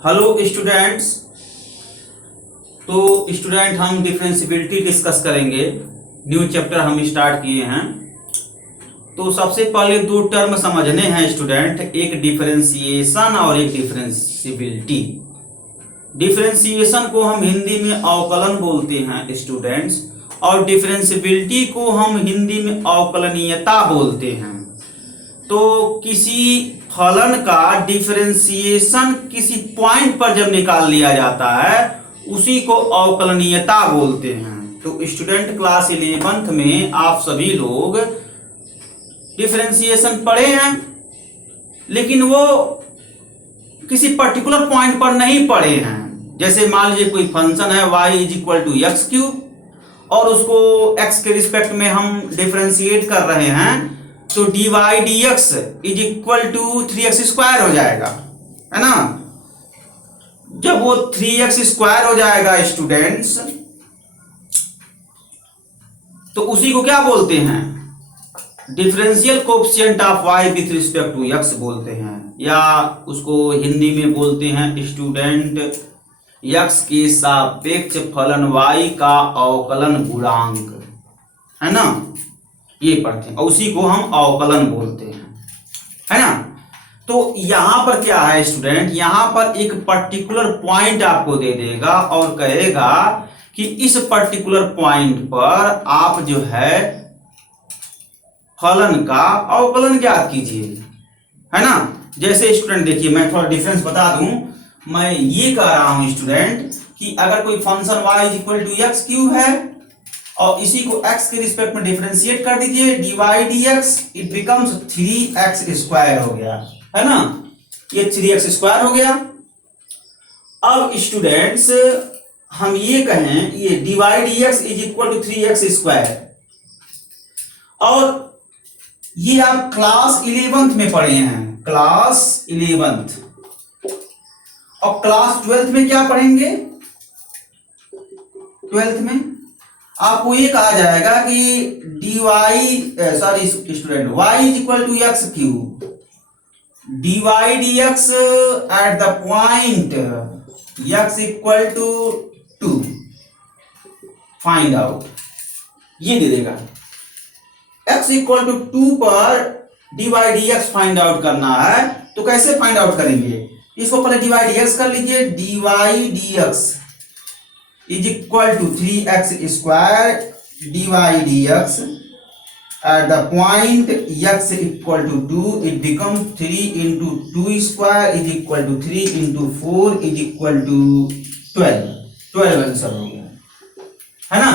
Hello students. तो student हम differentiability discuss करेंगे। न्यू चैप्टर हम स्टार्ट किए हैं। तो सबसे पहले दो टर्म समझने हैं स्टूडेंट, एक डिफरेंशिएशन और एक डिफरेंशियबिलिटी। डिफरेंशिएशन को हम हिंदी में अवकलन बोलते हैं स्टूडेंट्स, और डिफरेंशियबिलिटी को हम हिंदी में अवकलनीयता बोलते हैं। तो किसी फलन का डिफरेंशिएशन किसी पॉइंट पर जब निकाल लिया जाता है उसी को अवकलनीयता बोलते हैं। तो स्टूडेंट क्लास 11th में आप सभी लोग डिफरेंशिएशन पढ़े हैं, लेकिन वो किसी पर्टिकुलर पॉइंट पर नहीं पढ़े हैं। जैसे मान लीजिए कोई फंक्शन है y is equal to x cube और उसको x के रिस्पेक्ट में हम डिफरेंशिएट कर रहे हैं, तो dy dx is equal to 3x square हो जाएगा, है ना। जब वो 3x स्क्वायर हो जाएगा स्टूडेंट्स, तो उसी को क्या बोलते हैं, differential coefficient of y with respect to x बोलते हैं, या उसको हिंदी में बोलते हैं स्टूडेंट x के सापेक्ष फलन y का अवकलन गुणांक, है ना। ये पढ़ते हैं और उसी को हम अवकलन बोलते हैं, है ना। तो यहां पर क्या है स्टूडेंट, यहां पर एक पर्टिकुलर पॉइंट आपको दे देगा और कहेगा कि इस पर्टिकुलर पॉइंट पर आप जो है फलन का अवकलन ज्ञात कीजिए, है ना। जैसे स्टूडेंट देखिए, मैं थोड़ा डिफरेंस बता दूं। मैं ये कह रहा हूं स्टूडेंट कि अगर कोई function y is equal to x cube है और इसी को x के रिस्पेक्ट में डिफरेंशिएट कर दीजिए, dy dx it becomes 3x square हो गया, है ना। ये 3x स्क्वायर हो गया। अब स्टूडेंट्स हम ये कहें ये dy dx is equal to 3x square, और ये आप क्लास 11th में पढ़े हैं, क्लास 11th। और क्लास 12th में क्या पढ़ेंगे, 12th में आपको ये कहा जाएगा कि student y is equal to x cube, dy dx at the point x equal to 2 find out, ये दे देगा। x इक्वल टू 2 पर dy dx फाइंड आउट करना है, तो कैसे फाइंड आउट करेंगे, इसको पहले dy dx कर लीजिए, dy dx is equal to 3x square dy dx at the point x equal to 2 it become 3 into 2 square is equal to 3 into 4 is equal to 12 answer हो गया, है ना।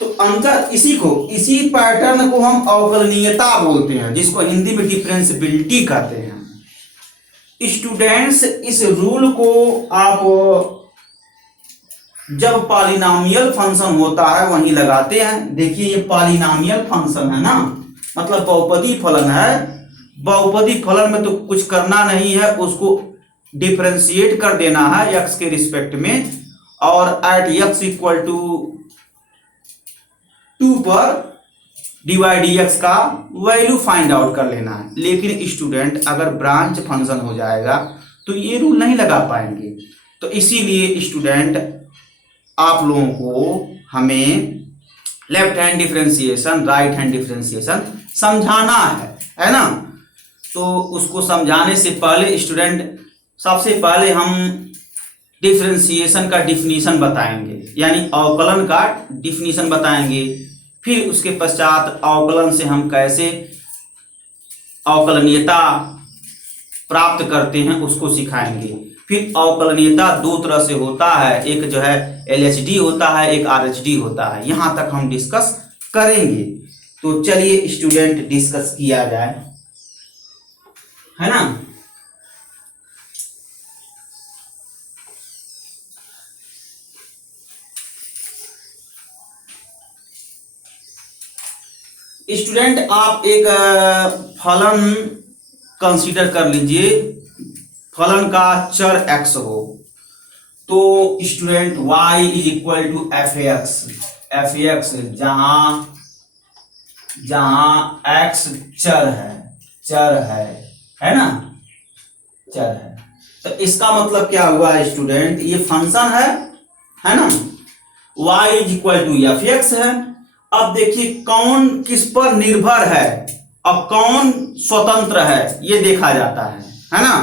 तो आंसर इसी पैटर्न को हम अवकलनीयता बोलते हैं, जिसको हिंदी में डिफरेंशियबिलिटी कहते हैं। स्टूडेंट्स इस रूल को आप जब पॉलिनोमियल फंक्शन होता है वहीं लगाते हैं। देखिए ये पॉलिनोमियल फंक्शन है ना, मतलब बहुपदी फलन है। बहुपदी फलन में तो कुछ करना नहीं है, उसको डिफरेंशिएट कर देना है x के रिस्पेक्ट में, और एट x इक्वल टू 2 पर dy dx का वैल्यू फाइंड आउट कर लेना है। लेकिन स्टूडेंट अगर ब्रांच फंक्शन हो जाएगा तो ये रूल नहीं लगा पाएंगे। तो इसीलिए स्टूडेंट आप लोगों को हमें left hand differentiation, right hand differentiation समझाना है ना। तो उसको समझाने से पहले स्टूडेंट सबसे पहले हम डिफरेंशिएशन का डिफिनीशन बताएंगे, यानी अवकलन का डिफिनीशन बताएंगे। फिर उसके पश्चात अवकलन से हम कैसे अवकलनीयता प्राप्त करते हैं उसको सिखाएंगे। फिर अवकलनीयता दो तरह से होता है, एक जो है LHD होता है, एक RHD होता है। यहां तक हम डिस्कस करेंगे। तो चलिए स्टूडेंट डिस्कस किया जाए, है ना। स्टूडेंट आप एक फलन कंसीडर कर लीजिए, फलन का चर x हो। तो student y is equal to f x जहां x चर है, है ना, चर है। तो इसका मतलब क्या हुआ स्टूडेंट, ये फंक्शन है ना, y is equal to f x है। अब देखिए कौन किस पर निर्भर है और कौन स्वतंत्र है ये देखा जाता है ना।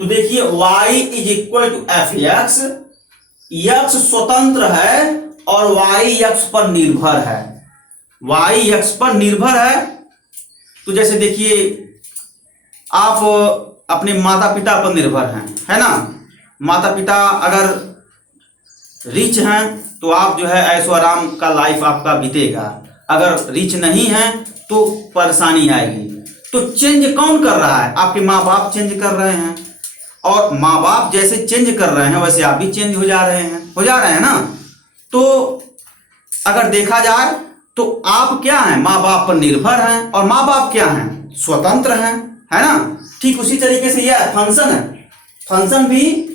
तो देखिए y is equal to f x, x स्वतंत्र है और y एक्स पर निर्भर है, y एक्स पर निर्भर है। तो जैसे देखिए आप अपने माता पिता पर निर्भर हैं, है ना। माता पिता अगर रिच हैं तो आप जो है ऐशो आराम का लाइफ आपका बीतेगा, अगर रिच नहीं है तो परेशानी आएगी। तो चेंज कौन कर रहा है, आपके माँ बाप चेंज कर रहे हैं, और माँ बाप जैसे चेंज कर रहे हैं वैसे आप भी चेंज हो जा रहे हैं ना। तो अगर देखा जाए तो आप क्या हैं, माँ बाप पर निर्भर हैं, और माँ बाप क्या हैं, स्वतंत्र हैं, है ना। ठीक उसी तरीके से यह फंक्शन है, फंक्शन भी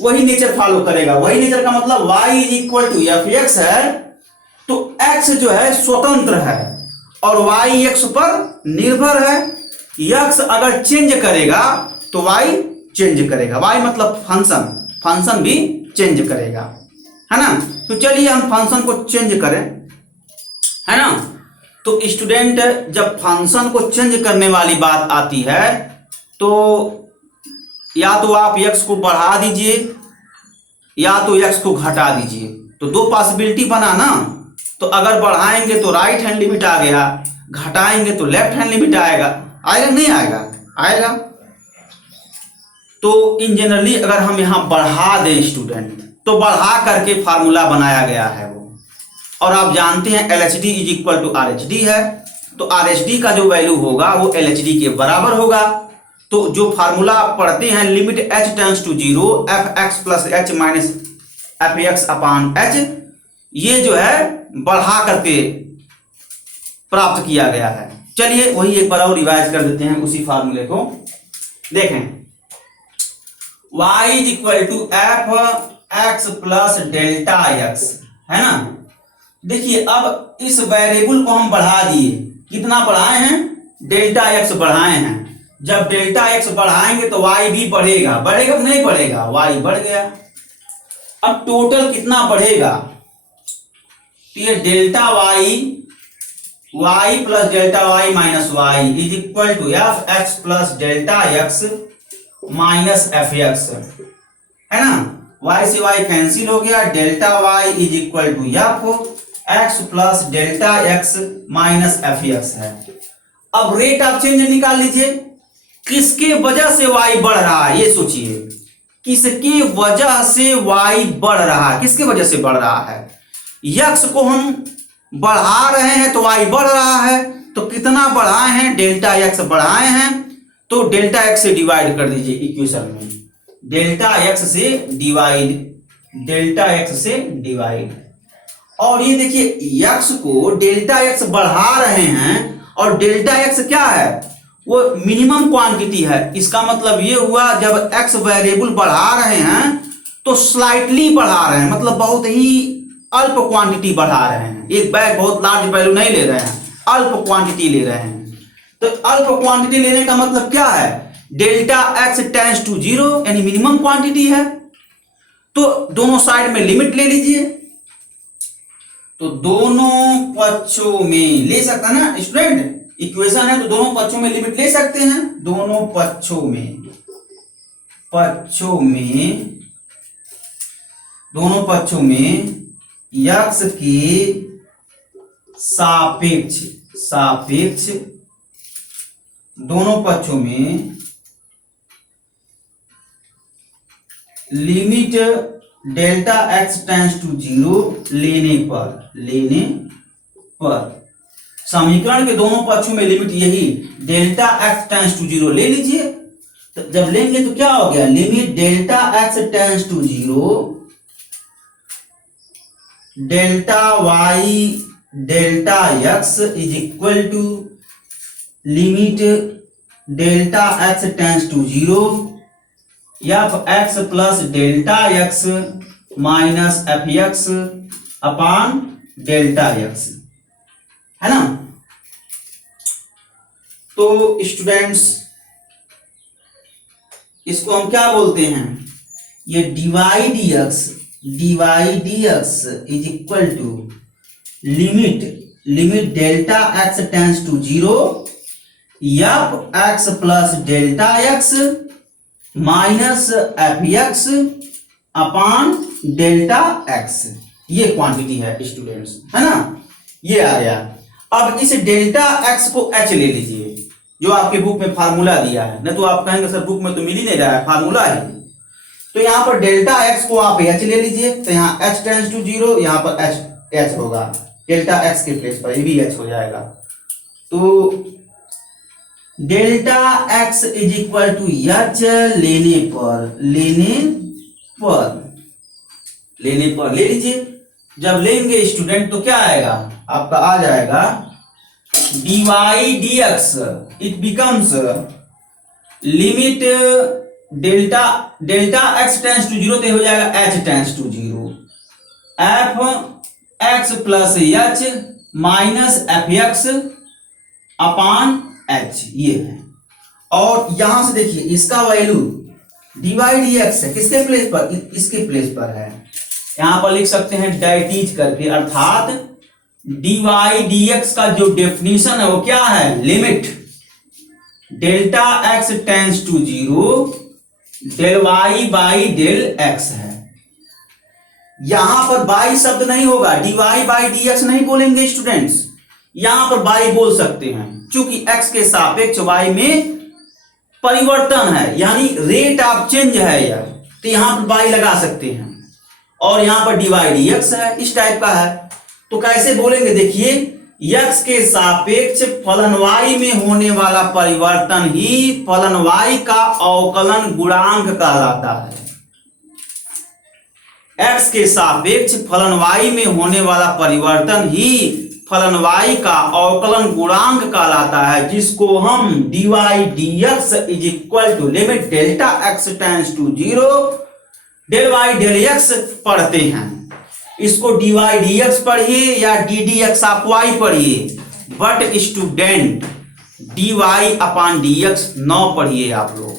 वही नेचर फॉलो करेगा। वही नेचर का मतलब y is equal to f x है, तो x जो है स्वतंत्र है और y x पर निर्भर है। x अगर चेंज करेगा तो y चेंज करेगा, y मतलब फंक्शन, फंक्शन भी चेंज करेगा, है ना। तो चलिए हम फंक्शन को चेंज करें, है ना। तो स्टूडेंट जब फंक्शन को चेंज करने वाली बात आती है तो या तो आप x को बढ़ा दीजिए या तो x को घटा दीजिए। तो दो पॉसिबिलिटी बना ना। तो अगर बढ़ाएंगे तो राइट हैंड लिमिट आ गया, घटाएंगे तो लेफ्ट हैंड लिमिट आएगा नहीं आएगा, आएगा। तो इन जनरली अगर हम यहाँ बढ़ा दें स्टूडेंट, तो बढ़ा करके फार्मूला बनाया गया है वो, और आप जानते हैं LHD is equal to RHD है। तो RHD का जो वैल्यू होगा वो LHD के बराबर होगा। तो जो फार्मूला आप पढ़ते हैं limit h tends to 0 f x plus h minus f x upon h, ये जो है बढ़ा करके प्राप्त किया गया है। चलिए वही एक बार और रिवाइज कर देते हैं उसी फार्मूले को। देखें y is equal to f x plus delta x, है ना। देखिए अब इस वेरिएबल को हम बढ़ा दिए, कितना बढ़ाए हैं, डेल्टा एक्स बढ़ाए हैं। जब डेल्टा एक्स बढ़ाएंगे तो y भी बढ़ेगा, बढ़ेगा तो नहीं बढ़ेगा, y बढ़ गया। अब टोटल कितना बढ़ेगा, तो ये delta y plus delta y minus y is equal to f x plus delta x minus f x, है ना। y से y कैंसिल हो गया, delta y is equal to f x plus delta x minus f x है। अब rate of change निकाल लीजिए, किसके वजह से y बढ़ रहा है, ये सोचिए, किसके वजह से y बढ़ रहा है, किसके वजह से बढ़ रहा है। x को हम बढ़ा रहे हैं तो y बढ़ रहा है, तो कितना बढ़ाए हैं, डेल्टा x बढ़ाए हैं, तो डेल्टा x से डिवाइड कर दीजिए इक्वेशन में, डेल्टा x से डिवाइड, डेल्टा x से डिवाइड। और ये देखिए x को डेल्टा x बढ़ा रहे हैं, और डेल्टा x क्या है, वो मिनिमम क्वांटिटी है। इसका मतलब ये हुआ जब x वेरिएबल बढ़ा रहे हैं तो स्लाइटली बढ़ा रहे हैं, मतलब बहुत ही अल्प क्वांटिटी बढ़ा रहे हैं, एक बैग बहुत लार्ज वैल्यू नहीं ले रहे हैं, अल्प क्वांटिटी ले रहे हैं। तो अल्प क्वांटिटी लेने का मतलब क्या है, डेल्टा x टेंड्स टू 0 यानी मिनिमम क्वांटिटी है। तो दोनों साइड में लिमिट ले लीजिए, तो दोनों पक्षों में ले सकता ना स्टूडेंट, इक्वेशन है तो दोनों पक्षों में लिमिट ले सकते हैं, दोनों पक्षों में, दोनों पक्षों में x के सापेक्ष दोनों पक्षों में limit delta x tends to 0 लेने पर समीकरण के दोनों पक्षों में लिमिट यही डेल्टा x टेंड्स टू 0 ले लीजिए। तो जब लेंगे तो क्या हो गया, limit delta x tends to 0 delta y delta x is equal to limit delta x tends to 0 f x plus delta x minus f x upon delta x, है ना। तो स्टूडेंट्स इसको हम क्या बोलते हैं, ये dy dx is equal to limit delta x tends to 0 f x plus delta x minus f x upon delta x. ये क्वांटिटी है स्टूडेंट्स, है ना, ये आ गया। अब इस डेल्टा एक्स को एच ले लीजिए, जो आपके बुक में फार्मूला दिया है, नहीं तो आप कहेंगे सर बुक में तो मिल ही नहीं रहा है, फार्मूला है। तो यहाँ पर डेल्टा एक्स को आप एच ले लीजिए, तो यहाँ एच टेंस टू 0, यहाँ पर एच होगा, डेल्टा एक्स के प्लेस पर ये भी एच हो जाएगा। तो delta x is equal to h लेने पर ले लीजिए। जब लेंगे स्टूडेंट तो क्या आएगा आपका, आ जाएगा dy dx it becomes limit delta x tends to 0 तो हो जाएगा h tends to 0 f x plus h minus f x upon h, ये है। और यहां से देखिए इसका वैल्यू dy dx है, किसके प्लेस पर, इसके प्लेस पर है। यहां पर लिख सकते हैं डाइटीज करके, अर्थात dy dx का जो डेफिनेशन है वो क्या है, limit delta x tends to 0 del y by del x है। यहां पर बाई शब्द नहीं होगा, dy बाई dx नहीं बोलेंगे स्टूडेंट्स, यहां पर बाई बोल सकते हैं, क्योंकि x के सापेक्ष y में परिवर्तन है, यानी रेट ऑफ चेंज है यह, तो यहां पर बाई लगा सकते हैं। और यहां पर dy dx है, इस टाइप का है। तो कैसे बोलेंगे, देखिए x के सापेक्ष फलन y में होने वाला परिवर्तन ही फलन y का अवकलन गुणांक कहलाता है। x के सापेक्ष फलन y में होने वाला परिवर्तन ही फलन y का अवकलन गुणांक कहलाता है, जिसको हम dy dx is equal to limit delta x tends to 0 del y del x पढ़ते हैं। इसको dy dx पढ़िए या ddx ऑफ y पढ़िए, but student dy upon dx न पढ़िए। आप लोग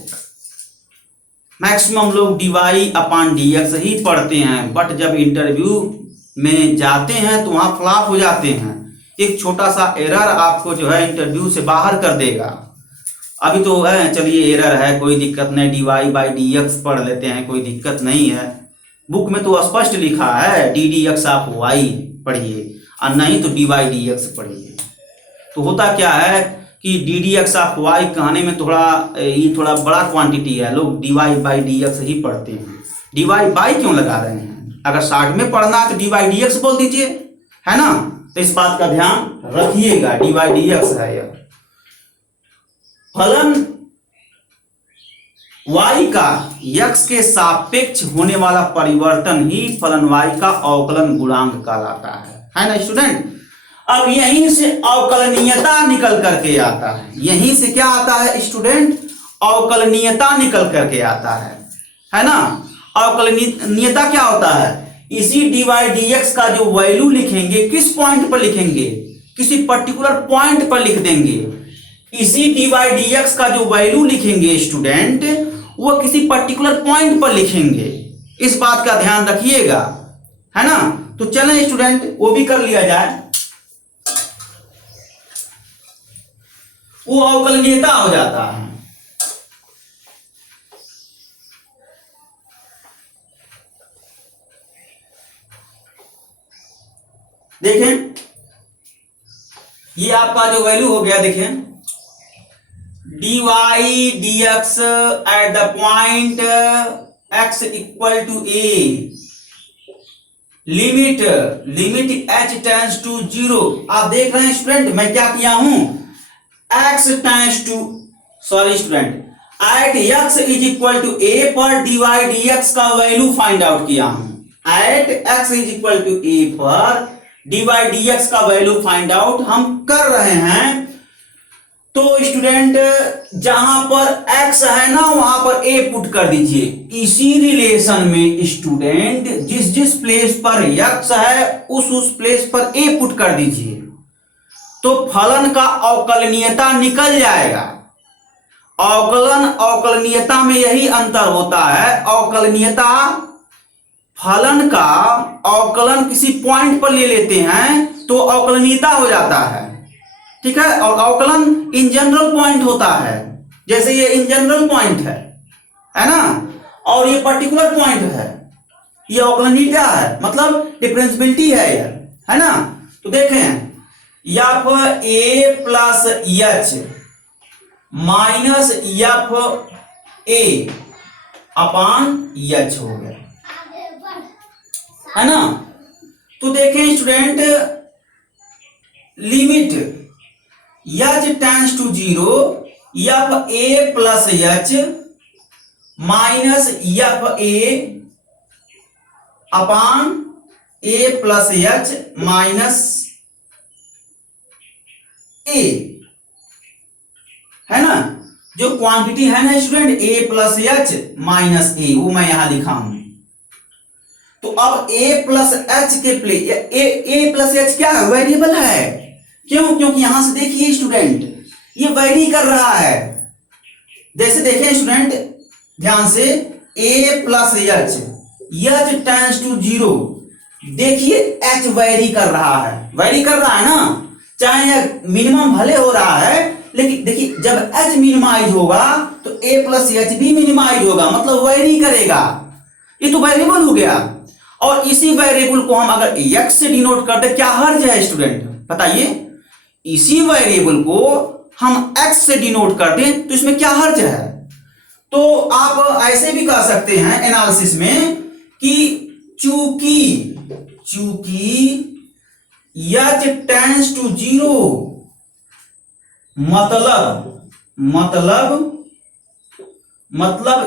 मैक्सिमम लोग dy अपॉन dx ही पढ़ते हैं, बट जब इंटरव्यू में जाते हैं तो वहां फ्लॉप हो जाते हैं। एक छोटा सा एरर आपको जो है इंटरव्यू से बाहर कर देगा। अभी तो है, चलिए एरर है, कोई दिक्कत नहीं, dy बाई dx पढ़ लेते हैं, कोई दिक्कत नहीं है। बुक में तो स्पष्ट लिखा है ddx ऑफ y पढ़िए, और नहीं तो dy dx पढ़िए। तो होता क्या है कि ddx ऑफ y कहने में थोड़ा बड़ा क्वांटिटी है, लोग dy बाई dx ही पढ़ते हैं। dy बाई क्यों लगा रहे हैं, अगर शॉर्ट में पढ़ना है तो dy dx बोल दीजिए, है ना। तो इस बात का ध्यान रखिएगा, dy dx है यह। फलन y का x के सापेक्ष होने वाला परिवर्तन ही फलन y का अवकलन गुणांक कहलाता है ना स्टूडेंट। अब यहीं से अवकलनीयता निकल करके आता है, यहीं से क्या आता है स्टूडेंट, अवकलनीयता निकल करके आता है ना। अवकलनीयता क्या होता है, इसी dy dx का जो वैल्यू लिखेंगे किस पॉइंट पर लिखेंगे, किसी पर्टिकुलर पॉइंट पर लिख देंगे। इसी dy dx का जो वैल्यू लिखेंगे स्टूडेंट, वो किसी पर्टिकुलर पॉइंट पर लिखेंगे, इस बात का ध्यान रखिएगा, है ना। तो चलें स्टूडेंट वो भी कर लिया जाए, वो अवकलनीयता हो जाता है। देखें ये आपका जो वैल्यू हो गया, देखें dy dx at the point x equal to a limit h tends to 0। आप देख रहे हैं स्टूडेंट, मैं क्या किया हूं, x tends to student at x is equal to a पर dy dx का वैल्यू फाइंड आउट किया हूं। At x is equal to a पर dy dx का वैल्यू फाइंड आउट हम कर रहे हैं। तो स्टूडेंट जहां पर x है ना वहां पर a पुट कर दीजिए। इसी रिलेशन में स्टूडेंट जिस प्लेस पर x है उस प्लेस पर a पुट कर दीजिए, तो फलन का अवकलनीयता निकल जाएगा। अवकलन अवकलनीयता में यही अंतर होता है। अवकलनीयता फलन का अवकलन किसी पॉइंट पर ले लेते हैं तो अवकलनीयता हो जाता है, ठीक है। और अवकलन इन जनरल पॉइंट होता है, जैसे ये इन जनरल पॉइंट है ना, और ये पर्टिकुलर पॉइंट है, ये अवकलनीयता है, मतलब डिफरेंशियबिलिटी है ये, है ना। तो देखें f a plus h minus f a upon h हो गया, है ना। तो देखें student, limit h tends to 0 f a plus h minus f a upon a plus h minus a, है ना। जो क्वांटिटी है ना student a plus h minus a, वो मैं यहां लिखा हूं। तो अब ए प्लस एच के प्लेस ए प्लस एच क्या है, वेरिएबल है। क्यों? क्योंकि यहां से देखिए स्टूडेंट, ये वेरी कर रहा है। जैसे देखें स्टूडेंट ध्यान से, ए प्लस एच टेंड्स टू 0, देखिए एच वेरी कर रहा है ना। चाहे मिनिमम भले हो रहा है, लेकिन देखिए जब एच मिनिमाइज होगा तो ए प्लस एच भी मिनिमाइज होगा, मतलब वेरी करेगा। ये तो वेरिएबल हो गया। और इसी वेरिएबल को हम अगर x से डिनोट कर दे, क्या हर्ज है स्टूडेंट बताइए? इसी वेरिएबल को हम x से डिनोट कर दें तो इसमें क्या हर्ज है? तो आप ऐसे भी कह सकते हैं एनालिसिस में कि चूंकि h टेंड्स टू 0, मतलब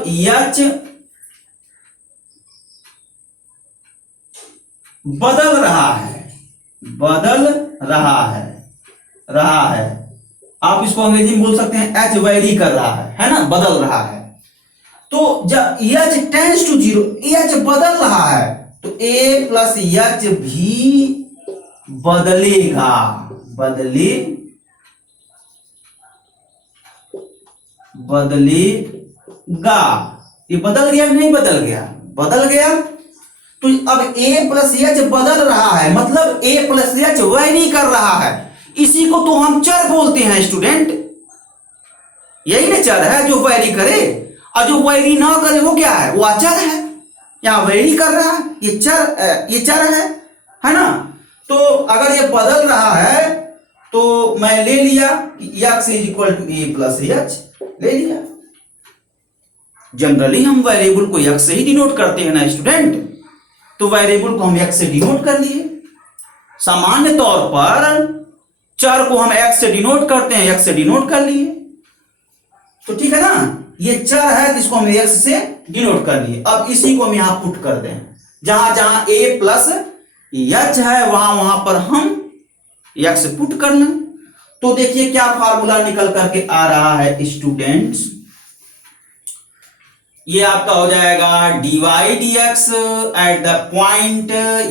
h बदल रहा है। आप इसको अंग्रेजी में बोल सकते हैं h वेरी कर रहा है ना, बदल रहा है। तो जब h टेंड्स टू 0, h बदल रहा है तो a प्लस h भी बदलेगा। ये बदल गया नहीं बदल गया? बदल गया। तो अब a प्लस एच बदल रहा है, मतलब a प्लस एच वेरी कर रहा है। इसी को तो हम चर बोलते हैं स्टूडेंट। यही ना चर है, जो वेरी करे, और जो वेरी ना करे वो क्या है? वो अचर है। यहां वेरी कर रहा है, ये चर है ना। तो अगर ये बदल रहा है तो मैं ले लिया कि x is equal to a plus h, ले लिया। जनरली हम वेरिएबल को x से ही डिनोट करते हैं ना स्टूडेंट, तो वेरिएबल को हम x से डिनोट कर लिए। सामान्य तौर पर चर को हम x से डिनोट करते हैं, x से डिनोट कर लिए। तो ठीक है ना, ये चर है जिसको हम x से डिनोट कर लिए। अब इसी को हम यहां पुट कर दें, जहां जहां a प्लस एच है वहां पर हम x पुट कर लें। तो देखिए क्या फार्मूला निकल करके आ रहा है स्टूडेंट्स, ये आपका हो जाएगा dy dx at the point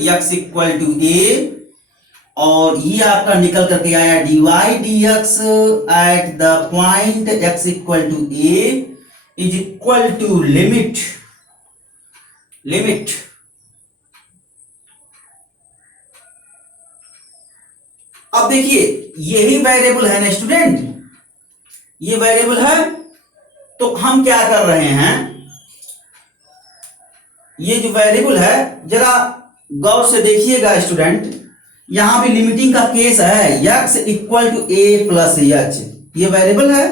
x equal to a, और ये आपका निकल करके आया dy dx at the point x equal to a is equal to limit. अब देखिए यही वेरिएबल है ना स्टूडेंट, ये वेरिएबल है। तो हम क्या कर रहे हैं, ये जो वेरिएबल है जरा गौर से देखिएगा स्टूडेंट, यहां भी लिमिटिंग का केस है, x equal to a plus h, ये वेरिएबल है।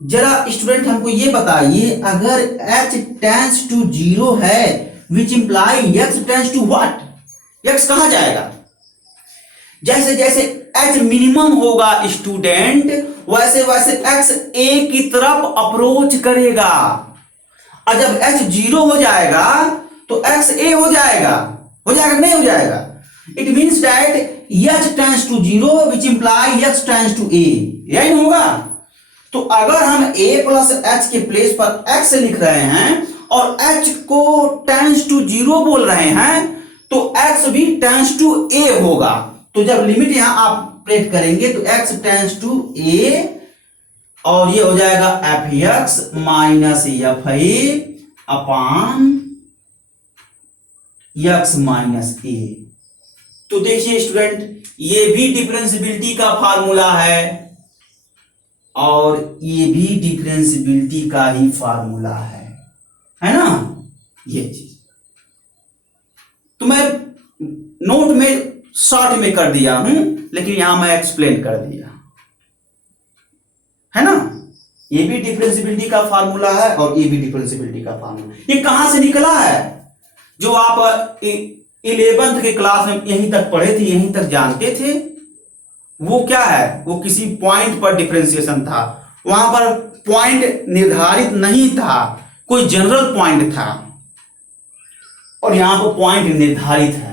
जरा स्टूडेंट हमको ये बताइए, अगर h टेंड्स टू 0 है which imply x tends to what, x कहां जाएगा? जैसे जैसे h मिनिमम होगा स्टूडेंट, वैसे वैसे x a की तरफ अप्रोच करेगा, और जब h 0 हो जाएगा तो x a हो जाएगा नहीं हो जाएगा? It means that h tends to 0 which imply x tends to a, यही होगा। तो अगर हम a प्लस h के प्लेस पर x लिख रहे हैं और h को टेंड्स टू 0 बोल रहे हैं तो x भी टेंड्स टू a होगा। तो जब लिमिट यहां आप प्लेट करेंगे तो x टेंड्स टू a और ये हो जाएगा f x minus f I upon x minus a. तो देखिए स्टूडेंट, ये भी डिफरेंशियबिलिटी का फार्मूला है और ये भी डिफरेंशियबिलिटी का ही फार्मूला है ना, ये चीज। तो मैं नोट में शॉर्ट में कर दिया हूं, लेकिन यहां मैं एक्सप्लेन कर दिया, है ना। ये भी डिफरेंशियबिलिटी का फार्मूला है और ये भी डिफरेंशियबिलिटी का फार्मूला। ये कहां से निकला है? जो आप 11th के क्लास में यहीं तक पढ़े थे, यहीं तक जानते थे, वो क्या है? वो किसी पॉइंट पर डिफरेंशिएशन था। वहां पर पॉइंट निर्धारित नहीं था, कोई जनरल पॉइंट था, और यहां पर पॉइंट निर्धारित है।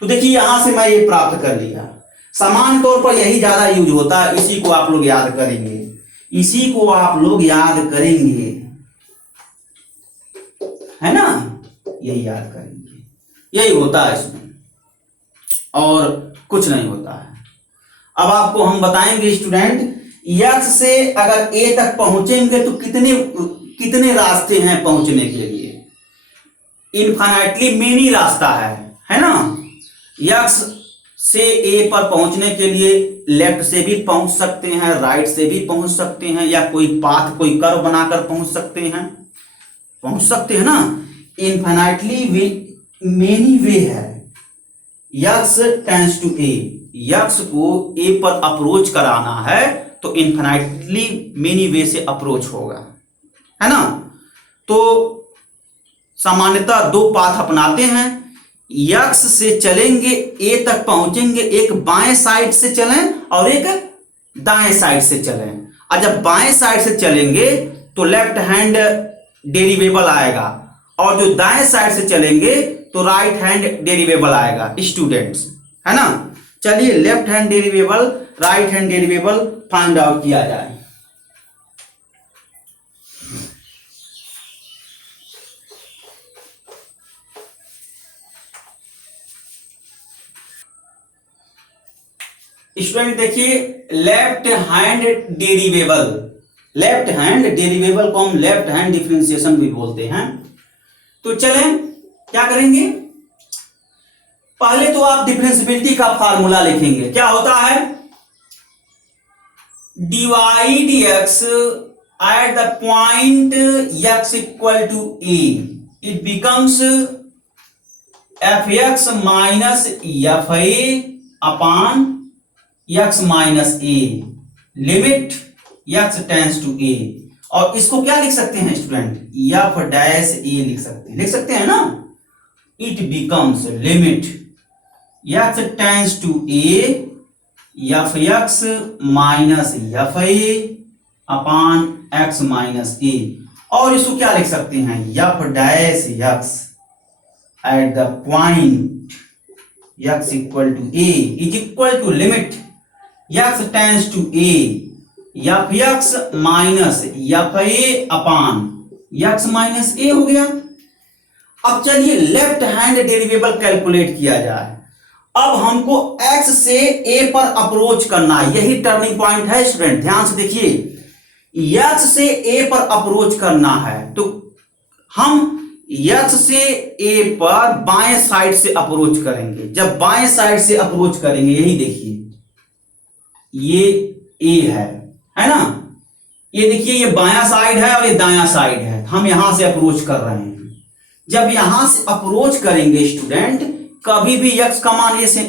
तो देखिए यहां से मैं ये प्राप्त कर लिया। सामान्य तौर पर यही ज्यादा यूज होता है, इसी को आप लोग याद करेंगे, इसी को आप लोग याद करेंगे, है ना, यही याद करेंगे, यही होता है इसमें, और कुछ नहीं होता है। अब आपको हम बताएंगे स्टूडेंट, यक्स से अगर ए तक पहुंचेंगे तो कितने रास्ते हैं पहुंचने के लिए? इनफाइनाइटली मेनी रास्ता है ना। यक्स से ए पर पहुंचने के लिए लेफ्ट से भी पहुंच सकते हैं, राइट से भी पहुंच सकते हैं, या कोई पाथ, कोई कर्व बनाकर पहुंच सकते हैं ना। इनफाइनाइटली मेनी वे है। X tends to a, x को ए पर अप्रोच कराना है तो इनफाइनाइटली मेनी वे से अप्रोच होगा, है ना। तो सामान्यतः दो पाथ अपनाते हैं। यक्स से चलेंगे, ए तक पहुंचेंगे, एक बाएं साइड से चलें और एक दाएं साइड से चलें। और जब बाएं साइड से चलेंगे तो लेफ्ट हैंड डेरिवेबल आएगा, और जो दाएं साइड से चलेंगे तो राइट हैंड डेरिवेबल आएगा स्टूडेंट्स, है ना। चलिए left hand derivable, right hand derivable find out किया जाए। स्टूडेंट देखिए, लेफ्ट हैंड डेरिवेबल को हम लेफ्ट हैंड डिफरेंशिएशन भी बोलते हैं। तो चलें क्या करेंगे, पहले तो आप डिफरेंशियबिलिटी का फार्मूला लिखेंगे। क्या होता है? Divide x at the point x equal to a, it becomes f x minus f a upon x minus a, limit x tends to a. और इसको क्या लिख सकते हैं स्टूडेंट? एफ डैश ए लिख सकते हैं ना। It becomes limit x tends to a f x minus f a upon x minus a. और इसको क्या लिख सकते हैं? F dash x at the point x equal to a is equal to limit x tends to a f x minus f a upon x minus a हो गया। अब चलिए लेफ्ट हैंड डेरिवेबल कैलकुलेट किया जाए। अब हमको x से a पर अप्रोच करना है, यही टर्निंग पॉइंट है स्टूडेंट, ध्यान से देखिए। x से a पर अप्रोच करना है तो हम x से a पर बाएं साइड से अप्रोच करेंगे। जब बाएं साइड से अप्रोच करेंगे, यही देखिए ये a है ना, ये देखिए ये बायां साइड है और ये दायां साइड है, हम यहां से अप्रोच कर रहे हैं। जब यहां से अप्रोच करेंगे स्टूडेंट, कभी भी x का मान a से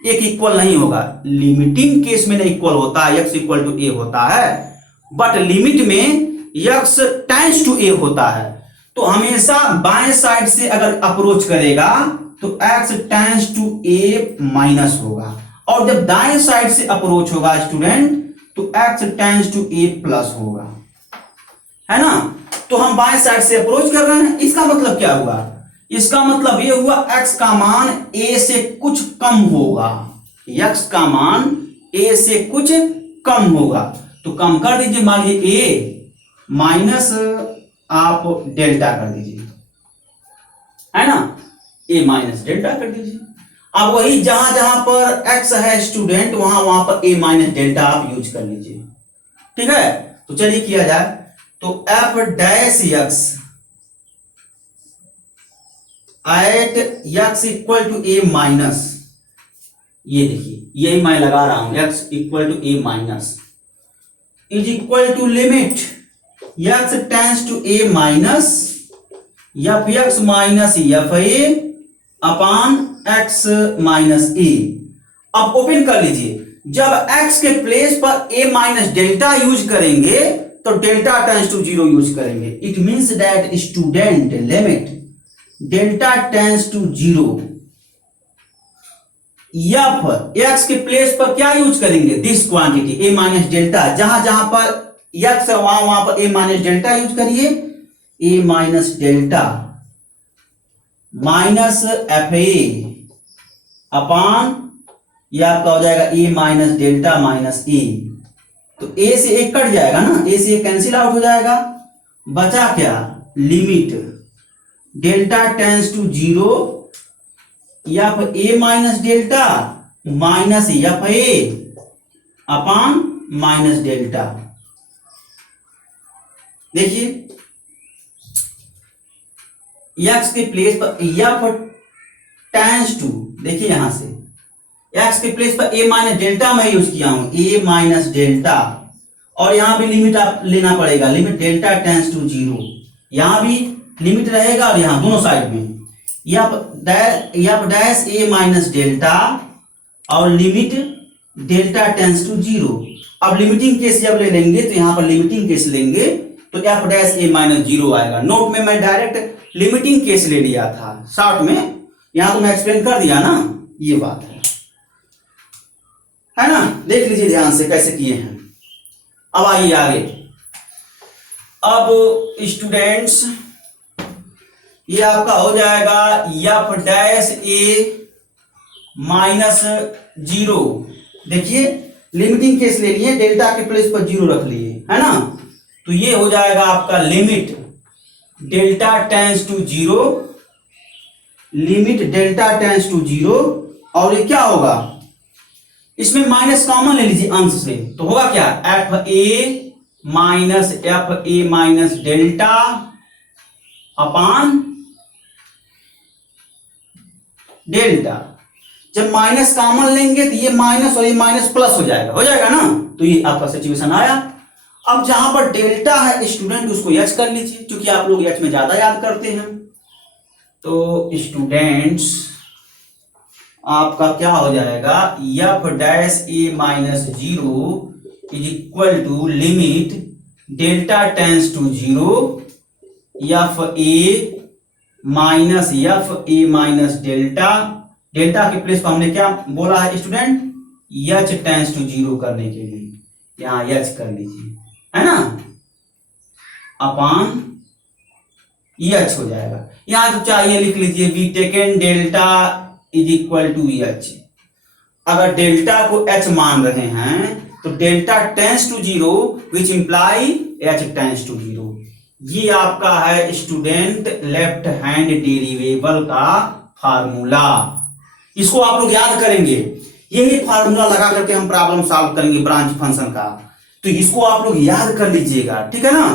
एक इक्वल नहीं होगा। लिमिटिंग केस में नहीं इक्वल होता है, x इक्वल टू a होता है, बट लिमिट में x टेंड्स टू a होता है। तो हमेशा बाएं साइड से अगर अप्रोच करेगा तो x tends to a minus होगा, और जब दाएं साइड से अप्रोच होगा स्टूडेंट तो x tends to a plus होगा, है ना। तो हम बाएं साइड से अप्रोच कर रहे हैं, इसका मतलब क्या हुआ? इसका मतलब ये हुआ x का मान a से कुछ कम होगा, x का मान a से कुछ कम होगा। तो कम कर दीजिए, मान लीजिए a माइनस आप डेल्टा कर दीजिए, है ना, a माइनस डेल्टा कर दीजिए। अब वही जहां जहां पर x है स्टूडेंट, वहां पर a माइनस डेल्टा आप यूज कर लीजिए, ठीक है। तो चलिए किया जाए। तो f dash x at x equal to a minus, ये देखिए यही मैं लगा रहा हूं, x equal to a minus is equal to limit x tends to a minus f x minus f a upon x minus a. अब open कर लीजिए, जब x के प्लेस पर a माइनस डेल्टा यूज करेंगे तो delta tends to zero use करेंगे। It means that student limit delta tends to zero, f x के प्लेस पर क्या यूज करेंगे, this quantity a minus delta, जहां जहां पर x है वहां पर a माइनस डेल्टा यूज करिए, a minus delta minus f a upon, यह आपका हो जाएगा a minus delta minus a. तो a से एक कट जाएगा ना, a से एक कैंसिल आउट हो जाएगा, बचा क्या, limit delta tends to zero f a minus delta minus f a upon minus delta. देखिए एक्स के प्लेस पर एफ टेंस टू, देखिए यहां से एक्स के प्लेस पर ए माइनस डेल्टा मैं यूज किया हूं, ए माइनस डेल्टा, और यहां भी लिमिट आप लेना पड़ेगा, limit delta tends to zero, यहां भी लिमिट रहेगा और यहां दोनों साइड में f dash a minus delta और limit delta tends to zero. अब लिमिटिंग केस जब ले लेंगे तो यहां पर लिमिटिंग केस लेंगे तो f dash a minus zero आएगा। नोट में मैं डायरेक्ट लिमिटिंग केस ले लिया था शॉर्ट में, यहां तो मैं एक्सप्लेन कर दिया ना, ये बात है ना। देख लीजिए ध्यान से कैसे किए हैं। अब आइए आगे। अब स्टूडेंट्स ये आपका हो जाएगा f dash a minus zero. देखिए लिमिटिंग केस ले लिए, डेल्टा के प्लेस पर जीरो रख लिए, है ना। तो ये हो जाएगा आपका limit delta tends to zero, limit delta tends to zero, और ये क्या होगा, इसमें माइनस कॉमन ले लीजिए अंश से, तो होगा क्या, F a minus delta upon delta. जब माइनस कॉमन लेंगे तो ये माइनस और ये माइनस प्लस हो जाएगा ना। तो ये आपका सिचुएशन आया। अब जहां पर डेल्टा है स्टूडेंट उसको एच कर लीजिए, क्योंकि आप लोग एच में ज्यादा याद करते हैं। तो स्टूडेंट्स आपका क्या हो जाएगा, f dash a minus zero is equal to limit delta tends to zero f a minus delta, delta के प्लेस पर हमने क्या बोला है student, h tends to zero करने के लिए यहां एच कर लीजिए, है ना, अपॉन एच हो जाएगा। यहां तो चाहिए लिख लीजिए we taken delta is equal to h. अगर डेल्टा को एच मान रहे हैं तो delta tends to zero which imply h tends to zero. ये आपका है स्टूडेंट लेफ्ट हैंड डेरिवेबल का फार्मूला। इसको आप लोग याद करेंगे, यही फार्मूला लगा करके हम प्रॉब्लम सॉल्व करेंगे ब्रांच फंक्शन का, तो इसको आप लोग याद कर लीजिएगा, ठीक है ना।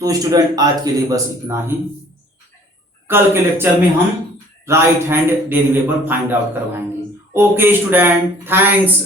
तो स्टूडेंट आज के लिए बस इतना ही। कल के लेक्चर में हम right hand derivable find out करवाएंगे। Okay student, thanks.